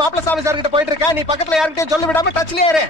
மாப்பிள்ள சாமி சார் கிட்ட போயிட்டு இருக்க. நீ பக்கத்துல யாருக்கிட்டயும் சொல்ல விடாம டச்லயே இரு.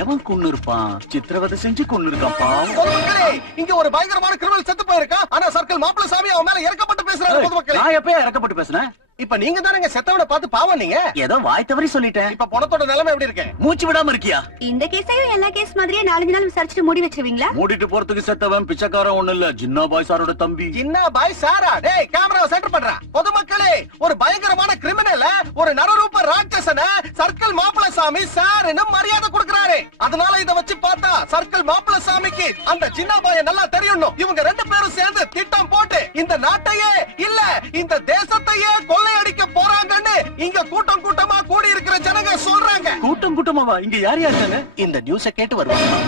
எவன் கொண்டு இருப்பான்? சித்திரவதை செஞ்சு கொண்டு இருக்கான்ப்பா. பொதுமக்களே, இங்க ஒரு பயங்கரமான கிரிமினல் செத்து போயிருக்கான். ஆனா சர்க்கிள் மாப்பிள்ள சாமி அவன் மேல இறக்கப்பட்டு பேசுறாரு. பொதுமக்களே, நான் எப்பயே இறக்கப்பட்டு பேசுனேன்? இப்ப நீங்க தானங்க செத்தவனை பார்த்து பாவம். நீங்க ஏதோ வாய் தவறி சொல்லிட்டேன். இப்ப பணத்தோட நிலைமை எப்படி இருக்கு? மூச்சு விடாம இருக்கியா? இந்த கேஸையும் எல்லா கேஸ் மாதிரியே 4 நாள் விசாரிச்சுட்டு மூடி வச்சிருவீங்களா? மூடிட்டு போறதுக்கு செத்தவன் பிச்சைக்காரன் ஒண்ணு இல்ல, ஜின்னா பாய் சாரோட தம்பி. சின்ன பாய் சாரா? டேய், கேமராவை சென்டர் பண்றா. பொதுமக்களே, ஒரு பயங்கரமான கிரிமினல் ஒரு நரரூப ராட்சசன சர்க்கிள் மாப்பிள்ள சாமி சார்னு மரியாதை கொடுக்கறாரு. அதனால இத வச்சு பார்த்தா சர்க்கிள் மாப்பிள்ள சாமிக்கு அந்த சின்ன பாய நல்லா தெரியணும். இவங்க 2 பேரும் சேர்ந்து திட்டம் போட்டு இந்த நாட்டையே இல்ல இந்த தேசத்தையே கொள்ளையடிக்க போறாங்கன்னு இங்க கூட்டம் கூட்டமா கூடி இருக்கிற ஜனங்க சொல்றாங்க. கூட்டம் கூட்டமாவா? இங்க யார் யார் இருக்காங்க? இந்த நியூஸை கேட்டு வருவாங்க.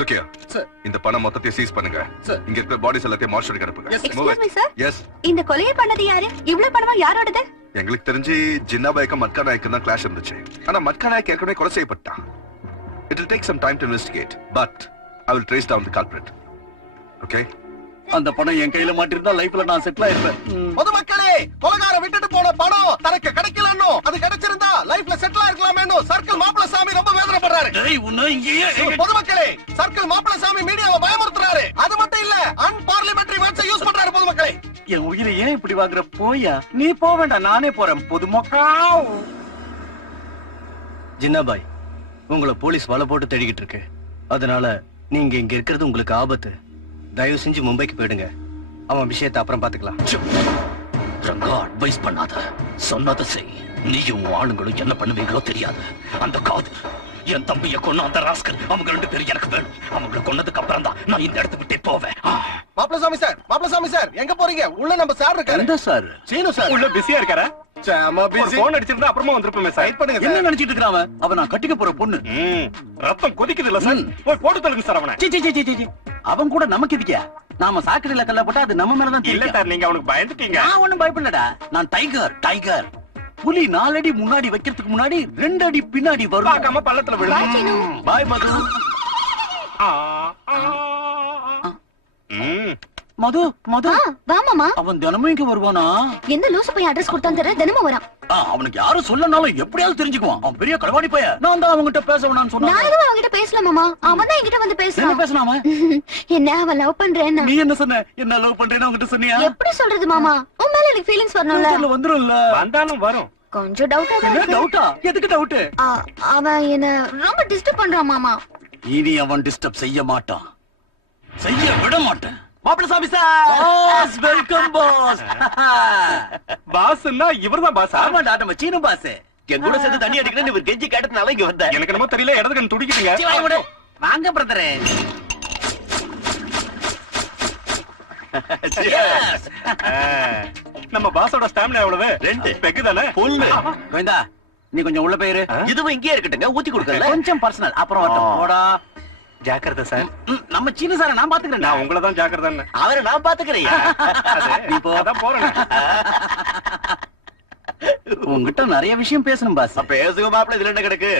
லுக்கியா, இந்த பணம் மொத்தத்தை சீஸ் பண்ணுங்க. இங்க இருக்கிற பாடிஸ் எல்லாத்தையும் மார்ஷலுக்கு அனுப்புங்க. Excuse me sir. எஸ். இந்த கொலையை பண்ணது யாரு? இவ்ளோ பணம் யாரோடது? எங்களுக்கு தெரிஞ்சு ஜின்னாபாய்க்கும் மட்கா நாய்க்கும் தான் கிளாஷ் இருந்துச்சு. ஆனா மட்கா நாய்க்கு ஏற்கனவே கொலை செய்யப்பட்டான். It will take some time to investigate, but I will trace down the culprit. Okay? அந்த பணம் என் கையில மாட்டிருந்தா லைஃப்ல நான் செட்டில் ஆயிருப்பேன். பொதுமக்களே, கொலைகார விட்டுட்டு போன பணம் தனக்கு கிடைக்கலன்னு, அது கிடைச்சிருந்தா லைஃப்ல செட்டில் ஆயிருக்கலாமேன்னு சர்க்கிள் மாப்பிள்ள சாமி ரொம்ப வேதனைப்படுறாரு. டேய், உன்னை இங்கேயே பொதுமக்களே, சர்க்கிள் மாப்பிள்ள சாமி மீடியாவை பயமுறுத்துறாரு. அது மட்டும் இல்ல, அன்பார்லிமெண்டரி வேர்ட்ஸ் யூஸ் பண்றாரு. பொதுமக்களே, என் உயிரை ஏன் இப்படி வாங்குற? போயா, நீ போக வேண்டாம், நானே போறேன். பொதுமக்கள், ஜின்னாபாய், உங்களை போலீஸ் வலை போட்டு தேடிக்கிட்டு இருக்கு. அதனால நீங்க இங்க இருக்கிறது உங்களுக்கு ஆபத்து. தயவு செஞ்சு மும்பைக்கு போயிடுங்க. அவன் விஷயத்தை அப்புறம் பாத்துக்கலாம். ரங்கா, அட்வைஸ் பண்ணாத, சொன்னதை செய். நீயும் ஆளுங்களும் என்ன பண்ணுவீங்களோ தெரியாது. அந்த காது என் தம்பியை கொன்ன அந்த ராஸ்கல், அவங்க 2 பேரும் எனக்கு வேணும். அவங்களை கொன்னதுக்கு அப்புறம் தான் நான் இந்த இடத்தை விட்டே போவேன். மாப்பிள்ள சாமி சார், மாப்பிள்ள சாமி சார், எங்க போறீங்க? உள்ள நம்ம சார் இருக்காரு. எந்த சார்? சீனு சார். உள்ள பிஸியா இருக்காரா? சாமா பிஸி. போன் அடிச்சிருந்தா அப்புறமா வந்திருப்போமே சார். வெயிட் பண்ணுங்க என்ன சார். நினைச்சிட்டு இருக்கான்? அவன் நான் கட்டிக்க போற பொண்ணு. ரத்தம் கொதிக்குது இல்ல சார்? போய் போட்டு தள்ளுங்க சார் அவனை. சீ, சீ, சீ, சீ, சீ. அவன் கூட நமக்கு எதுக்கியா? நாம சாக்கடையில கல்ல போட்டா அது நம்ம மேலதான் இல்ல தெரியும். சார், நீங்க அவனுக்கு பயந்துட்டீங்க. நான் ஒண்ணும் பயப்படலடா. நான் டைகர், டைகர். புலி 4 அடி முன்னாடி வைக்கிறதுக்கு முன்னாடி 2 அடி பின்னாடி வரும். பார்க்காம பள்ளத்துல விழும். பாய் மது. ஆ, ஆ, ஆ. மது, மது. வா மாமா. அவன் தினமும் இங்க வருவானா? எந்த லூசு போய் அட்ரஸ் கொடுத்தான் தெரியல, தினமும் வரான். அவனுக்கு யாரும் சொல்லனாலும் எப்படியாவது தெரிஞ்சுக்குவான். அவன் பெரிய களவாடி பைய. நான் தான் அவன்கிட்ட பேச வேணாம்னு சொன்னேன். நான் எதுவும் அவன்கிட்ட பேசல மாமா. அவன் தான் என்கிட்ட வந்து என்ன பேசுறான். பேசலாமா? என்ன அவன் லவ் பண்றேன்னா? நீ என்ன சொன்ன? என்ன லவ் பண்றேன்னு அவன்கிட்ட சொன்னியா? எப்படி சொல்றது மாமா? உன் மேல எனக்கு ஃபீலிங்ஸ் வரணும்ல. ஃபியூச்சர்ல வந்துரும்ல. வந்தாலும் வரும். கொஞ்சம் டவுட்டா தான் என்ன இருக்கு. டவுட்டா? எதுக்கு டவுட்? அவன் என்ன ரொம்ப டிஸ்டர்ப் பண்றான் மாமா. இனி அவன் டிஸ்டர்ப் செய்ய மாட்டான், செய்ய விட மாட்டேன். மாப்பிள்ள சாமி சார், பாஸ், வெல்கம் பாஸ். பாஸ்னா இவர்தான் பாஸா? ஆமாடா, நம்ம சீனு பாஸ். என் கூட சேர்ந்து தண்ணி அடிக்கிறேன்னு இவர் கெஞ்சி கேட்டதுனால இங்க வந்தேன். எனக்கு என்னமோ தெரியல, இடது கண் துடிக்குதுங்க. வாங்க பிரதரே. நம்ம பாஸோட ஸ்டாமினா எவ்வளவு? 2 பெக்கு தானே? கோவிந்தா, நீ கொஞ்சம் உள்ள போயிரு. இதுவும் இங்கே இருக்கட்டுங்க, ஊத்தி கொடுக்கல. கொஞ்சம் பர்சனல், அப்புறம் வரட்டும். போடா. ஜாக்கிரதை சார். நம்ம சீனு சார நான் பாத்துக்கிறேன். நான் உங்களை தான் ஜாக்கிரதை. அவரை நான் பாத்துக்கிறேன். நீ போதான் போறேன். உங்ககிட்ட நிறைய விஷயம் பேசணும் பாஸ். பேசுங்க மாப்பிள்ள, இதுல என்ன கிடக்கு?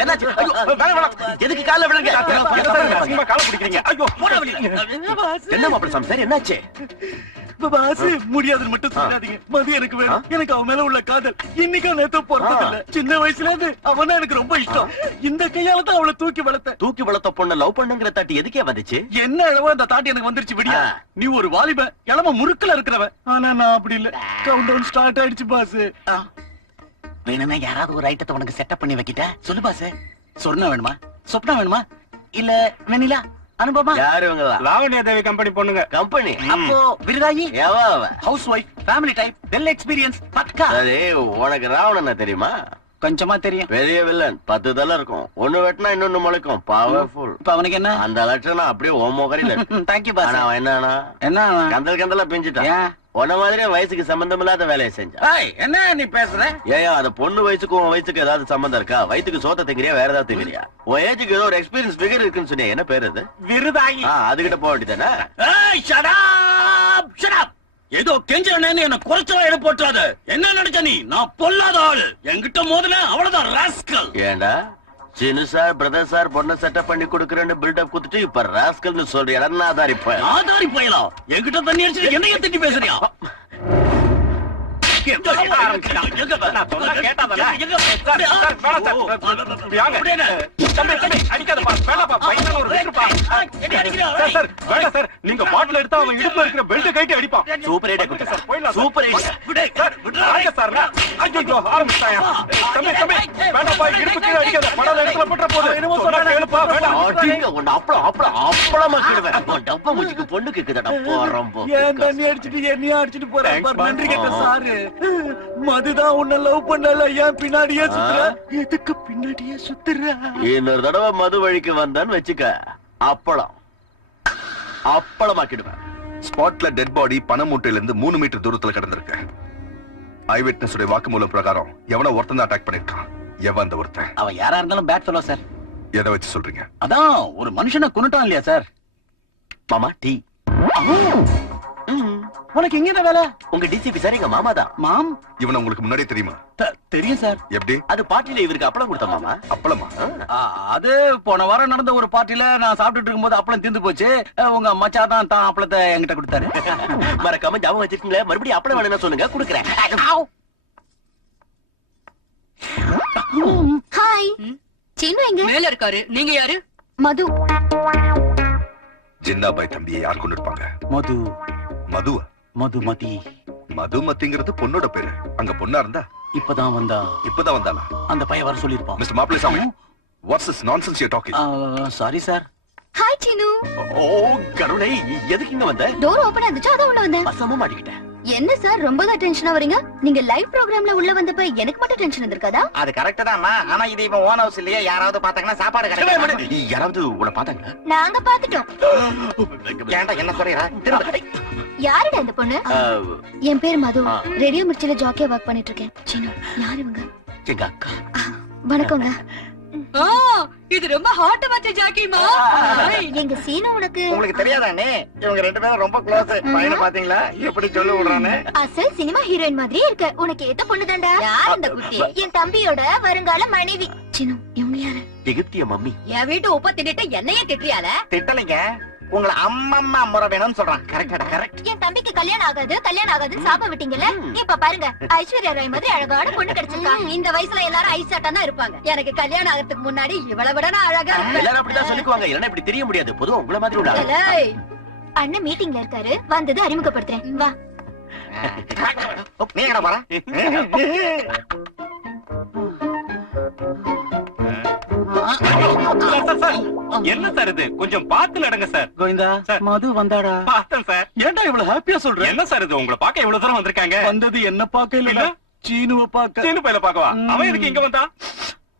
என்னாச்சு? எதுக்கு கால விடுங்க? அசிங்கமா காலை பிடிக்கிறீங்க. ஐயோ, என்ன மாப்பிள்ள சாமி சார், என்னாச்சு? பாஸ், முடியாதுன்னு மட்டும் சொல்லாதீங்க. மது எனக்கு வேணும். எனக்கு அவன் மேல உள்ள காதல் இன்னைக்கு நேத்து பொறுத்தது இல்ல. சின்ன வயசுல இருந்து அவனா எனக்கு ரொம்ப இஷ்டம். இந்த கையால தான் அவளை தூக்கி வளர்த்தேன். தூக்கி வளர்த்த பொண்ணு லவ் பண்ணுங்கிற தாட்டி எதுக்கே வந்துச்சு? என்ன அளவோ அந்த தாட்டி எனக்கு வந்துருச்சு. விடியா, நீ ஒரு வாலிப இளம முறுக்குல இருக்கிறவன். ஆனா நான் அப்படி இல்ல. கவுண்ட் டவுன் ஸ்டார்ட் ஆயிடுச்சு பாஸ். வேணும்னா யாராவது ஒரு ஐட்டத்தை உனக்கு செட்டப் பண்ணி வைக்கிட்ட சொல்லு பாஸ். சொர்ணா வேணுமா? சொப்னா வேணுமா? இல்ல வெண்ணிலா, அனுபவமா? யாரு இவங்க? லாவண்யா தேவி கம்பெனி பொண்ணுங்க. கம்பெனி? அப்போ விருதாயி, எவ? House wife, family type, well experience, பக்கா. சரி, உனக்கு ராவணன் தெரியுமா? கொஞ்சமா தெரியும். பெரிய வில்லன், 10 தலை இருக்கும். ஒண்ணு வெட்டினா இன்னொன்னு முளைக்கும். பவர்ஃபுல். இப்ப அவனுக்கு என்ன? அந்த லட்சணம் அப்படியே ஓமோகரில. Thank you boss. ஆனா அவன் என்னன்னா, என்ன கந்தல் கந்தலா பிஞ்சிட்டான். ஏன்? உன்ன மாதிரியே வயசுக்கு சம்பந்தம் இல்லாத வேலையை செஞ்சான். ஏய், என்ன நீ பேசுற? ஏயா, அந்த பொண்ணு வயசுக்கும் உன் வயசுக்கு ஏதாவது சம்பந்தம் இருக்கா? வயிற்றுக்கு சோத்த திங்கிறியா, வேற ஏதாவது திங்கிறியா? உன் ஏஜுக்கு ஏதோ ஒரு எக்ஸ்பீரியன்ஸ் ஃபிகர் இருக்குன்னு சொன்னியா, என்ன பேரு அது? விருதாயி. அதுகிட்ட போக வேண்டியதானே? ஏய், shut up, shut up. ஏதோ கெஞ்சறனேன்னு என்ன குறைச்சலா எடை போட்டாத. என்ன நினைச்ச நீ? நான் பொல்லாத ஆளு. என்கிட்ட மோதல அவ்வளவுதான் ராஸ்கல். ஏண்டா, சின்ன சார் பிரதர் சார் பொண்ணை செட்டப் பண்ணி கொடுக்கறேன்னு பில்டப் கொடுத்துட்டு இப்ப ராஸ்கல்னு சொல்றியா ஆதாரி போய் ஆதாரி போயலாம் என்கிட்ட தண்ணி அடிச்சு என்னைய திட்டி பேசுறியா நான் சொன்னா கேட்டாதானே? சார், சார், வேணாம் சார். இப்படி வாங்க. தம்பி, தம்பி, அடிக்காதப்பா. வேணாம்ப்பா, பையனால ஒரு விட்டுருப்பா. சார், சார், வேணாம் சார். நீங்க பாட்டில் எடுத்தா அவன் இடுப்புல இருக்கிற பெல்ட் கைட்டு அடிப்பான். சூப்பர் ஐடியா கொடுத்த சார், போயிடலாம் சார். சூப்பர் ஐடியா சார், வாங்க சார். ஐயோ, ஆரம்பிச்சிட்டாயா? தம்பி, தம்பி, வேணாம்ப்பா, இடுப்பு கீழே அடிக்காத. படாத இடத்துல பட்டுற போகுது. சொன்னா கேளுப்பா, வேணாம். அடிங்க உன்னை அப்பளம் ஆக்கிடுவேன் உன் டப்பா மூச்சிக்கு பொண்ணு கேக்குதடா போறோம் ஏன் தண்ணி அடிச்சிட்டு என்னையா அடிச்சிட்டு போறேன் நன்றி கேட்ட சாரு மதுதான் உன்னை லவ் பண்ணல ஏன் பின்னாடியே சுத்துற எதுக்கு பின்னாடியே சுத்துற இன்னொரு தடவை மது வழிக்கு வந்தான்னு வச்சுக்க அப்பளம் ஆக்கிடுவேன் ஸ்பாட்ல டெட் பாடி பண மூட்டையில இருந்து 3 மீட்டர் தூரத்துல கிடந்திருக்கு. ஐ விட்னஸ் உடைய வாக்குமூலம் பிரகாரம் எவனோ ஒருத்தன் தான் அட்டாக் பண்ணிருக்கான். எவன் அந்த ஒருத்தன்? அவன் யாரா இருந்தாலும் பேட் ஃபெலோ சார் எதை வச்சு சொல்றீங்க? அதான் ஒரு மனுஷனை கொன்னுட்டான் இல்லையா சார் மாமா டீ உனக்கு எங்க வேலை உங்க டிசிபி சார் எங்க மாமா தான் மாம் இவனை உங்களுக்கு முன்னாடியே தெரியுமா? தெரியும் சார் எப்படி? அது பாட்டில இவருக்கு அப்பளம் கொடுத்த மாமா அப்பளமா? அது போன வாரம் நடந்த ஒரு பார்ட்டில நான் சாப்பிட்டுட்டு இருக்கும்போது அப்பளம் தீர்ந்து போச்சு உங்க மச்சா தான் அப்பளத்தை என்கிட்ட கொடுத்தாரு மறக்காம ஜாபம் வச்சிருக்கீங்களே மறுபடியும் அப்பளம் வேணும்னு சொல்லுங்க குடுக்குறேன் ஹாய் சீனு எங்க மேல இருக்காரு நீங்க யாரு மது ஜின்னாபாய் தம்பியை யார் கொண்டு இருப்பாங்க? மது மதுவா? மதுமதி மதுமதிங்கிறது பொண்ணோட பேரு. அங்க பொண்ணா இருந்தா இப்பதான் வந்தா இப்பதான் வந்தானா? அந்த பையன் வர சொல்லிருப்பான் mister Mappillaisamy, what's this nonsense you talking? Sorry sir hi Seenu ஓ கருணை எதுக்கு இங்க வந்த டோர் ஓபன் ஆந்துச்சு அத உள்ள வந்தேன் வசமும் மாட்டிக்கிட்டேன் என்ன சார் ரொம்ப தான் டென்ஷனா வரீங்க நீங்க லைவ் ப்ரோகிராம்ல உள்ள வந்தப்ப எனக்கு மட்டும் டென்ஷன் வந்திருக்காதா அது கரெக்ட் தான்மா. ஆனா இது இவன் ஓன் ஹவுஸ் இல்லையே, யாராவது பாத்தாங்கன்னா சாப்பாடு கிடைக்கும். யாராவது உன்னை பாத்தாங்க நாங்க பாத்துட்டோம் ஏன்டா என்ன சொல்றீரா? யாருடா இந்த பொண்ணு என் பேர் மது ரேடியோ மிர்ச்சில ஜாக்கியா ஒர்க் பண்ணிட்டு இருக்கேன் சீனு யார் இவங்க எங்க அக்கா வணக்கங்க இது ரொம்ப ஹாட் வச்ச ஜாக்கிமா எங்க சீனு உனக்கு உங்களுக்கு தெரியாதானே, இவங்க ரெண்டு பேரும் ரொம்ப க்ளோஸ். பையனை பாத்தீங்களா எப்படி சொல்ல விடுறானே? அசல் சினிமா ஹீரோயின் மாதிரியே இருக்க உனக்கு ஏத்த பொண்ணு தான்டா யார் இந்த குட்டி என் தம்பியோட வருங்கால மனைவி சீனு இவங்க யாரு எகிப்திய மம்மி என் வீட்டு உப்ப தின்னுட்டு என்னைய திட்டியால திட்டலைங்க, உங்களை அம்மம்மா முறை வேணும்னு சொல்றான். கரெக்டா? கரெக்ட். என் தம்பிக்கு கல்யாணம் ஆகாதுன்னு சாப விட்டீங்கல்ல இப்ப பாருங்க ஐஸ்வர்யா ராய் மாதிரி அழகான பொண்ணு கிடைச்சிருக்கா இந்த வயசுல எல்லாரும் ஐசாட்டா தான் இருப்பாங்க எனக்கு கல்யாணம் ஆகிறதுக்கு முன்னாடி இவ்வளவு விட நான் அழகா எல்லாரும் அப்படிதான் சொல்லிக்குவாங்க இல்லன்னா இப்படி தெரிய முடியாது பொதுவா உங்கள மாதிரி உள்ள ஆளு. இருப்பேன் அண்ணன் மீட்டிங்ல இருக்காரு வந்தது அறிமுகப்படுத்துறேன் வா நீ எங்கடா போற? Sir, sir, sir. என்ன சார் இது? கொஞ்சம் பார்த்து நடங்க சார். கோவிந்தா சார். மது வந்தாடா பார்த்தேன் சார். ஏன்டா இவ்வளவு ஹாப்பியா சொல்ற என்ன சார் இது? உங்களை பார்க்க இவ்வளவு தூரம் வந்திருக்காங்க. வந்தது என்ன பார்க்க இல்ல இல்ல? சீனுவ பார்க்க சீனு பையல பார்க்கவா? அவன் எதுக்கு இங்க வந்தான்?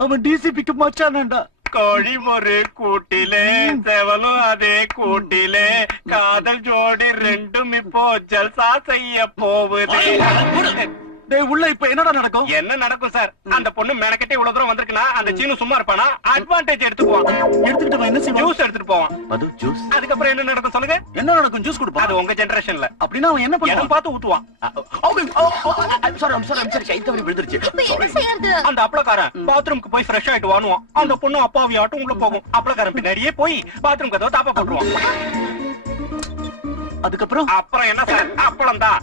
அவன் டிசிபிக்கு மச்சானண்டா கோழி ஒரு கூட்டிலே செவலும் அதே கூட்டிலே காதல் ஜோடி ரெண்டும் இப்போ ஜல்சா செய்ய போகுது. டேய் உள்ள இப்ப என்னடா நடக்கும் என்ன நடக்கும் சார்? அந்த பொண்ணு மெனக்கட்டி இவ்வளவு தூரம் வந்திருக்குன்னா அந்த சீனு சும்மா இருப்பானா? அட்வான்டேஜ் எடுத்துக்குவான். எடுத்துக்கிட்டு வா, என்ன செய்வான் ஜூஸ் எடுத்துட்டு போவான். மது ஜூஸ் அதுக்கப்புறம் என்ன நடக்கும் சொல்லுங்க? என்ன நடக்கும் ஜூஸ் கொடுப்பா அது உங்க ஜெனரேஷன்ல. அப்படின்னா அவன் என்ன இடம் பண்ணுவான் பார்த்து ஊத்துவான். சாரி கை தவறி விழுந்துருச்சு இப்ப என்ன செய்யறது அந்த அப்பளக்காரன் பாத்ரூம்க்கு போய் ஃப்ரெஷ் ஆயிட்டு வானுவான். அந்த பொண்ணு அப்பாவி ஆட்டும் உள்ள போகும். அப்பளக்காரன் பின்னாடியே போய் பாத்ரூம் கதவை தாப்பா போட்டுருவான். அதுக்கப்புறம் அப்புறம் என்ன சார்? அப்பளம் தான்.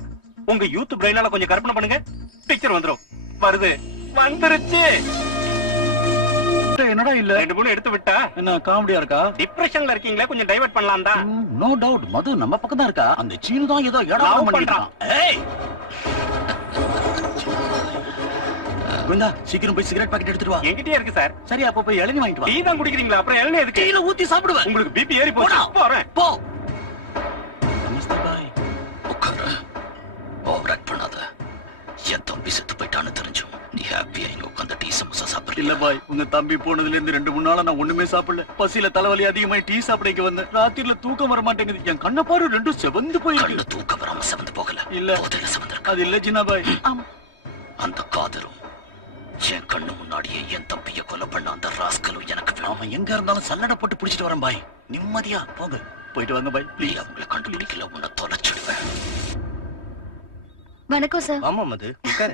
உங்க யூத் பிரெயினால கொஞ்சம் கற்பனை பண்ணுங்க, பிக்சர் வந்துரும். வருது, வந்துருச்சு. என்னடா இல்ல 2-3 எடுத்து விட்டா என்ன காமெடியா இருக்கா டிப்ரெஷன்ல இருக்கீங்களே, கொஞ்சம் டைவர்ட் பண்ணலாம் தான். நோ டவுட் மது நம்ம பக்கம் தான் இருக்கா அந்த சீனு தான் ஏதோ Love இடம் பண்றான். பண்றான் ஏய் கோவிந்தா சீக்கிரம் போய் சிகரெட் பாக்கெட் எடுத்துட்டு வா என்கிட்டயே இருக்கு சார். சரி அப்ப போய் இளநீ வாங்கிட்டு வா டீ தான் குடிக்கிறீங்களா? அப்புறம் இளநீ எதுக்கு? டீல ஊத்தி சாப்பிடுவேன் உங்களுக்கு பிபி ஏறி போச்சு. போடா. போறேன். போ நமஸ்தே பாய் உட்காரு ஓவர் ஆக்ட் பண்ணாத என் தம்பி செத்து போயிட்டான்னு தெரிஞ்சும் நீ ஹாப்பியா இங்க உட்காந்து டீ சமோசா இல்ல சாப்பிடல பாய் உங்க தம்பி போனதுல இருந்து 2-3 நாளா நான் ஒண்ணுமே சாப்பிடல பசியில தலைவலி அதிகமாயி டீ சாப்பிடைக்கு வந்தேன் ராத்திரில தூக்கம் வர மாட்டேங்குது என் கண்ண பாரு ரெண்டும் செவந்து கண்ணு போயிருக்கு தூக்க வராம செவந்து போகல இல்ல. போதையில செவந்திருக்க அது இல்ல ஜின்னா பாய் அந்த காதலும் என் கண்ணு முன்னாடியே என் தம்பிய கொலை பண்ண அந்த ராஸ்கலும் எனக்கு வேணும். அவன் எங்க இருந்தாலும் சல்லடை போட்டு பிடிச்சிட்டு வரேன் பாய் நிம்மதியா போங்க போயிட்டு வாங்க பாய் நீ ப்ளீஸ் அவங்களை கண்டுபிடிக்கல உன்னை தொலைச்சிடுவேன். வணக்கம் சார் ஆமா மது உட்காரு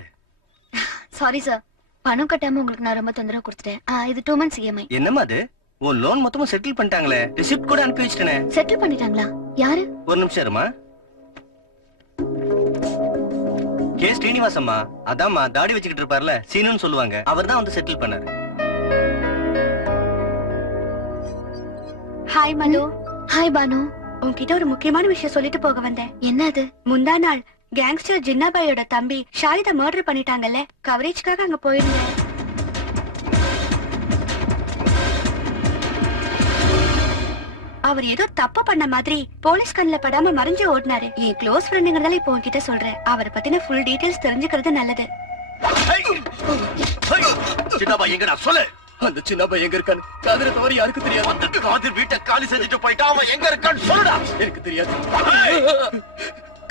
சாரி சார் பணம் கட்டாம உங்களுக்கு நான் ரொம்ப தொந்தரவு கொடுத்துட்டேன். இது 2 months EMI. என்னம்மா அது உன் லோன் மொத்தமும் செட்டில் பண்ணிட்டாங்களே, ரிசிப்ட் கூட அனுப்பி வச்சிட்டேனே. செட்டில் பண்ணிட்டாங்களா? யாரு? ஒரு நிமிஷம் இருமா. கே ஸ்ரீனிவாசம்மா, அதாம்மா தாடி வச்சுக்கிட்டு இருப்பார்ல, சீனுன்னு சொல்லுவாங்க, அவர்தான் வந்து செட்டில் பண்ணாரு. ஹாய் மனு. ஹாய் பானு. உன்கிட்ட ஒரு முக்கியமான விஷயம் சொல்லிட்டு போக வந்தேன். என்ன அது? முந்தா நாள் கேங்ஸ்டர் ஜின்னாபாயோட தம்பி ஷாயித மர்டர் பண்ணிட்டாங்கல்ல, கவரேஜ்க்காக அங்க போயிருந்தேன். அவர் ஏதோ தப்பு பண்ண மாதிரி போலீஸ் கண்ணுல படாம மறைஞ்சு ஓடினாரு. என் க்ளோஸ் ஃப்ரெண்டுங்கிறதால இப்போ உன்கிட்ட சொல்றேன். அவரை பத்தின ஃபுல் டீடைல்ஸ் தெரிஞ்சுக்கிறது நல்லது. சின்னப்பா எங்க நான் சொல்லு. அந்த சின்ன பையன் எங்க இருக்கான்னு காதரை தவிர யாருக்கு தெரியாது. அந்த காதிர் வீட்டை காலி செஞ்சுட்டு போயிட்டா அவன் எங்க இருக்கான்னு சொல்லுடா. எனக்கு தெரியாது.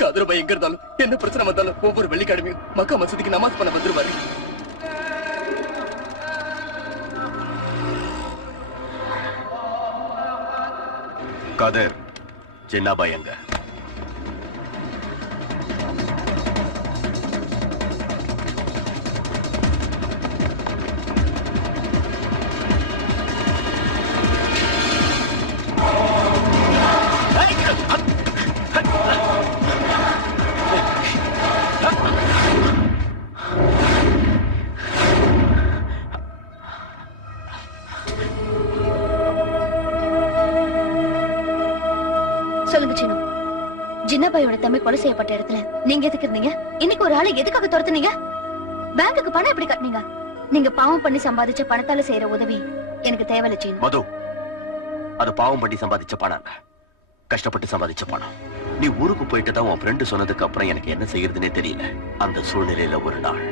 காதர் பையன் எங்க இருந்தாலும் என்ன பிரச்சனை வந்தாலும் ஒவ்வொரு வெள்ளிக்கிழமையும் மக்கா மசூதிக்கு நமாஸ் பண்ண வந்துருவாரு. காதர், சின்னப்பா எங்க? சொல்லுங்க சீனு, ஜின்னாபாயோட தம்பி கொலை செய்யப்பட்ட இடத்துல நீங்க எதுக்கு இருந்தீங்க? இன்னைக்கு ஒரு ஆளை எதுக்காக துரத்துனீங்க? பேங்குக்கு பணம் எப்படி கட்டினீங்க? நீங்க பாவம் பண்ணி சம்பாதிச்ச பணத்தால செய்யற உதவி எனக்கு தேவையில்ல சீனு. மது, அது பாவம் பண்ணி சம்பாதிச்ச பணம், கஷ்டப்பட்டு சம்பாதிச்ச பணம். நீ ஊருக்கு போயிட்டு தான் உன் ஃப்ரெண்டு சொன்னதுக்கு அப்புறம் எனக்கு என்ன செய்யறதுன்னே தெரியல. அந்த சூழ்நிலையில ஒரு நாள்